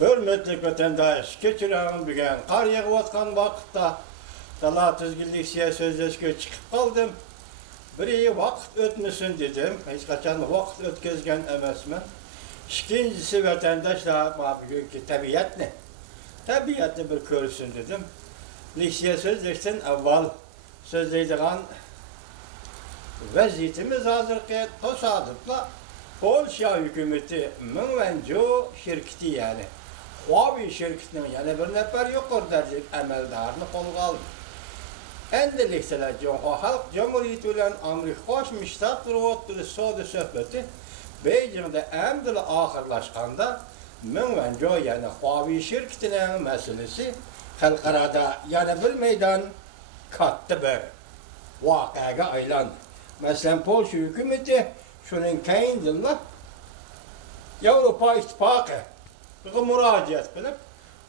Hürmetlik vatandaş, keçiren bügen, kar yağıp atkan vakitta dala tizgillikçiye sözleşke çıkıp kaldım. Biri vakit ötmesin dedim, hiç kaçan vakit ötkezgen emesmen. İkincisi vatandaşla bugünkü tabiat ne? Tabiatını bir görsün dedim. Likçiye sözleşten evvel sözleydiğen vaziyetimiz hazırken tesadüfle Polşa hükümeti Münvenco şirketi yani Huawei şirketinin yani bir nefer yok derdik emeldarını kolga aldı. Endelikseler Halk Cumhuriyeti ile Amerika Müstahak Ruhotları Soğudu Söhbeti Beijing'de emdili ahırlaşkanda Münvenco yani Huawei şirketinin meselesi halkarada yani bir meydan kattı bir vakıya aylandı. Mesela Polşa hükümeti şunun kayındığında Avrupa İttifakı müracaat kılıp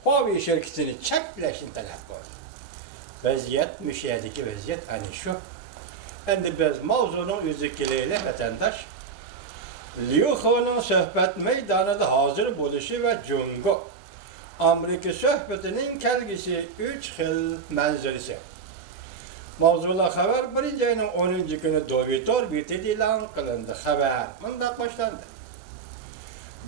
Huawei şirketini çek bileşini talep koydu. Vaziyet, müşahedeki vaziyet hani şu. Şimdi biz mavzunun üzükliğiyle vatandaş Liuho'nun sohbet meydanında hazır buluşu ve Cungo Amerika sohbetinin kelgisi 3 yıl menzilisi. Mavzula haber birinci ayının 10. günü Dovitor bitidi ilan kılındı. Haber mındak başlandı.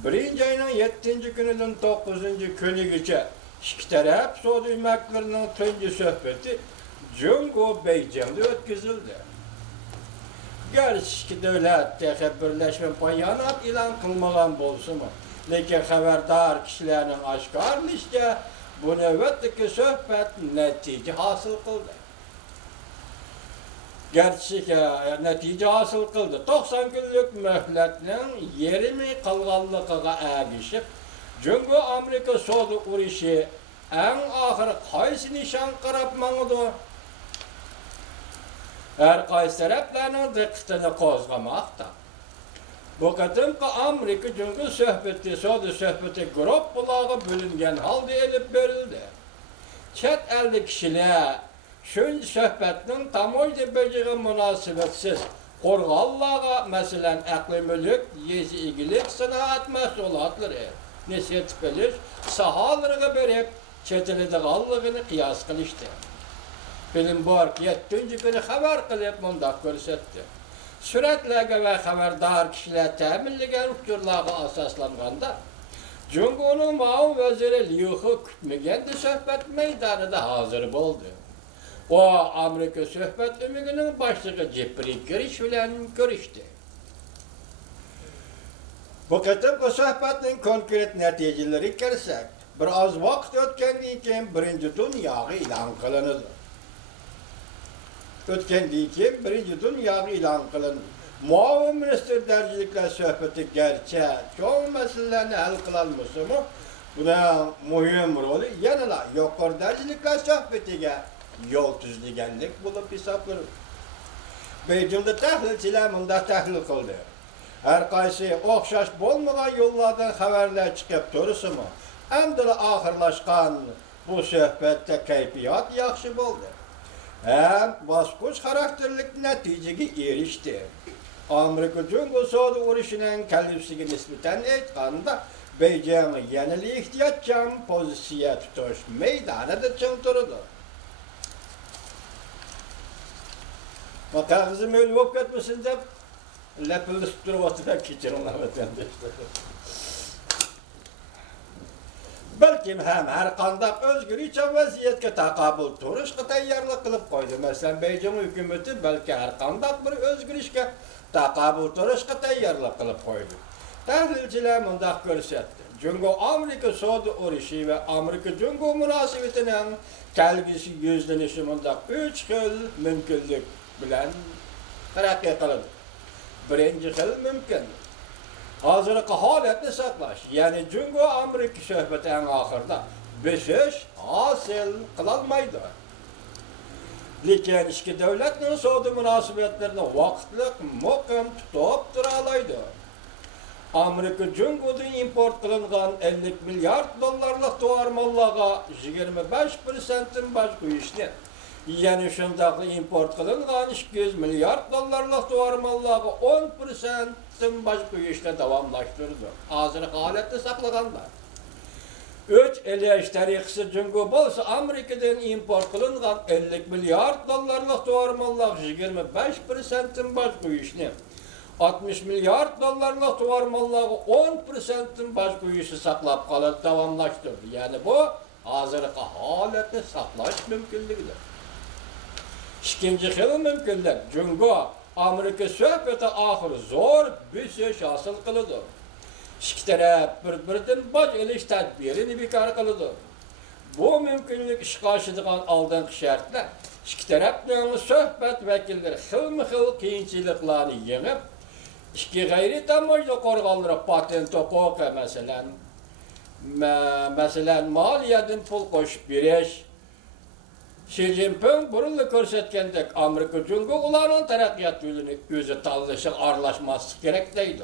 Birinci ayının 7. gününün 9. günü geçe iki taraf Soğudu ümmetlerinin tüncü sohbeti Cungo Beijing'de ötküzüldü. Gerçi devlet birleşme payanat ilan kılmadan bolsun mu? Lekin haberdar kişilerin aşkarlı işte bu nöbetteki sohbet netice hasıl kıldı. Gerçi netice hasıl kıldı. 90 günlük mühletinin 20 kılganlıkıga erişip Cungo Amerika Soğudu uruşu en ahır kaysi nişan qarapmaňydy. Her kaysi taraplarning diqqatini kozgamakda. Bu kadimki Amerika Cungo söhbeti, Soğudu söhbeti grup bulağı bölüngen halde elip berildi. Çet elli kişiler şunca söhbetinin tamoyda böceği münasibetsiz Qorğallağa mesela akli mülk, yezi igilik, sınaat mahsulatları, nesiyet bilir, sahalarına berip çetilidiğallığını kıyas kılıştı. Bilim var ki 7. günü haber kılıp mundak görsetti. Süretlerge ve haberdar kişiler teminligen uçurlağı asaslanganda, Cungo'nun Mao veziri Liu'hu kütmegendi söhbet meydanında hazır buldu. O Amerika Söhbet Ümüğü'nün başlığı Cipri Giriş ile görüştü. Bu kitapta sohbetin konkret neticeleri kersek, biraz vakit ötkendiğiken birinci dünyayı ilan kılınır. Ötkendiğiken birinci dünyayı ilan kılınır. Muavin Minister dercilikler sohbeti gerçek, çoğu meselelerini hal kılalması mı? Buna mühim rolü yanıla yukarı dercilikler sohbetiyle yol tüzlügenlik bulup hesapları. Beijing'de tahlilçiler mında tahlil kıldı. Her kaysi okşaş bolmagan yollardan haberler çıkıp durursa mı? Emdili ahırlaşkan bu sohbette keyfiyat yaxşı boldu. Hem baskuç karakterlik neticeye erişti. Amerika Cungo Soğudu uruşunun kelifsigi nispeten etkanında Beijing'in yenili ihtiyatçam pozisiya tutuş meydanı çıng durdu. Kağızım öyle yok etmesin de lepilli tutup oturup geçirinler vatandaşlar. Belki hem her kandak özgürce vaziyetke takabül turuşka tayyarlık kılıp koydu. Mesela Beijing hükümeti belki her kandak bir özgürce takabül turuşka tayyarlık kılıp koydu. Tahlilciler mundak görsetti. Cungo Amerika Soğudu uruşu ve Amerika Cungo münasebetinin kelgisi yüzlenişi mundak 3 yıl mümkünlük bilen terakki kılındı. Birinci yıl mümkün. Hazırki haletini saklaş. Yani Cungo Amerika söhbeti en ahırda besiş hasıl kılalmaydı. Lekin iki devletinin Soğudu münasebetlerini vakitlik mukim tutup duralaydı. Amerika Cungo'da import kılıngan 50 milyar dolarlık doğarmallağa 25%'in baş kuyuştu. Yani şundaklı import kılıngan 200 milyar dolarlık doğarmallağı 10%'in baş kuyuşta devamlaştırdı. Hazır halette saklaganlar. Öç eleş tarixisi Cungo bolsa Amerikadan import kılıngan 50 milyard dollarlık tuvarmallık 25%'in baş koyuşunu. 60 milyard dollarlık tuvarmallığı 10%'in baş koyuşu saklap kalıp davamlaştırdı. Yani bu hazırlıkı haletini saklaş mümkünlüğüdür. İkinci xil mümkünlük Cungo Amerika söhbeti ahir zor bir söz hasıl kılıdır. İki taraf bir-birinden baş eliş tedbirini bekar kılıdır. Bu mümkünlük iş karşıdıgan aldığın şartlar iki tarafdan söhbet vekilleri xil kıyınçılıklarını yenip iki gayri tamajlı korgalları patent hukuku mesela maliyetin pul koşup biriş Xi Jinping burunlu körsetkendek Amerika Cungo ulanın terakkiyat yolunu özü tanışık arlaşması gerek deydi.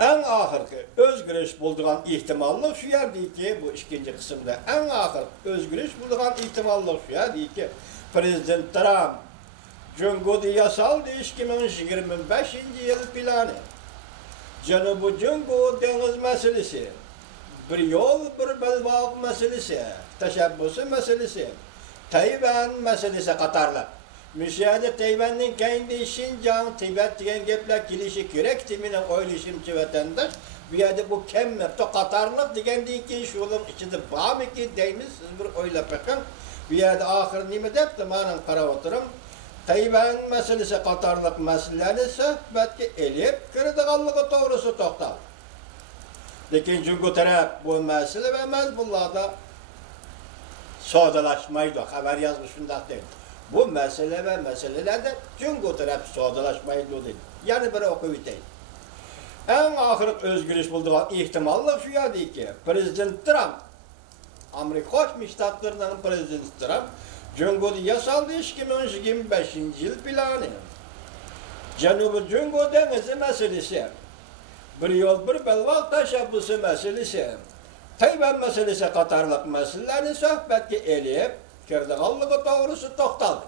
En ahırki özgürüş bulduğun ihtimallık şu yerdi ki, bu ikinci kısımda en ahır özgürüş bulduğun ihtimallık şu yerdi ki, Prezident Trump Cungo'da yasal değişkimin 25. yıl planı, Canubu Cungo deniz meselesi, bir yol, bir belvaq meselesi, teşebbüsü meselesi, Tayvan meselesi qatarlı. Müşahede Tayvan'ın kendi Şincan, Tibet diyen gepler kilişi gerek timine oyluşumçu vatandaş, bir yerde bu kemmer, to Qatarlık diyen değil ki şu yolun içinde bağ mı ki deyimiz, siz bir oyla bakın, bir yerde ahir nime depti, manan kara oturum, Tayvan meselesi Qatarlık meselelerini söhbetki elip, kırdıqallığı doğrusu toqtal. Lekin Cungo taraf bu mesele ve mezbullarda sodalaşmaydı, haber yazmışında değil. Bu mesele ve meselelerde Cungo taraf sodalaşmaydı değil. Yani bir okuyutayım. En ahırlık özgürlüş bulduğu ihtimallık şu ya değil ki, Prezident Trump, Amerika Koçmuş Ştatlarının Prezident Trump, Cungo'da yasal 2025 yıl planı, Canubu Cungo denizi meselesi, bir yol bir belvaq teşebbüsü meselesi, Tayvan meselesi qatarlıq meselelerini söhbetki eləyib, kirdiğallığı doğrusu toxtaldı.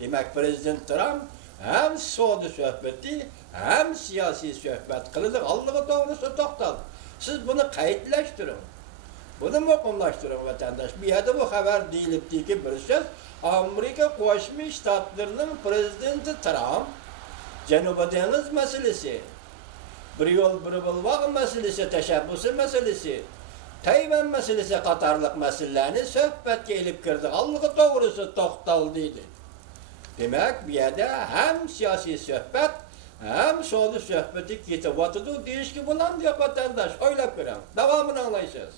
Demek Prezident Trump hem soğudu söhbeti hem siyasi söhbet kılıdıqallığı doğrusu toxtaldı. Siz bunu kayıtlaştırın. Bunu muqimlaştırın vatandaş. Bir yerde bu haber deyilibdi ki bir söz, Amerika Koçmuş Ştatlarının Prezidenti Trump, Canuba deniz meselesi, bir yol bir belvaq meselesi, teşebbüsü meselesi, Tayvan meselesi qatarlıq meselelerini söhbetke elip kirdiğallığı doğrusu toxtaldıydı. Demek bir yerde hem siyasi söhbet hem soğudu söhbeti kitabatıdı. Deyiş ki bundan diyor vatandaş. Öyle bir an. Devamını anlayacağız.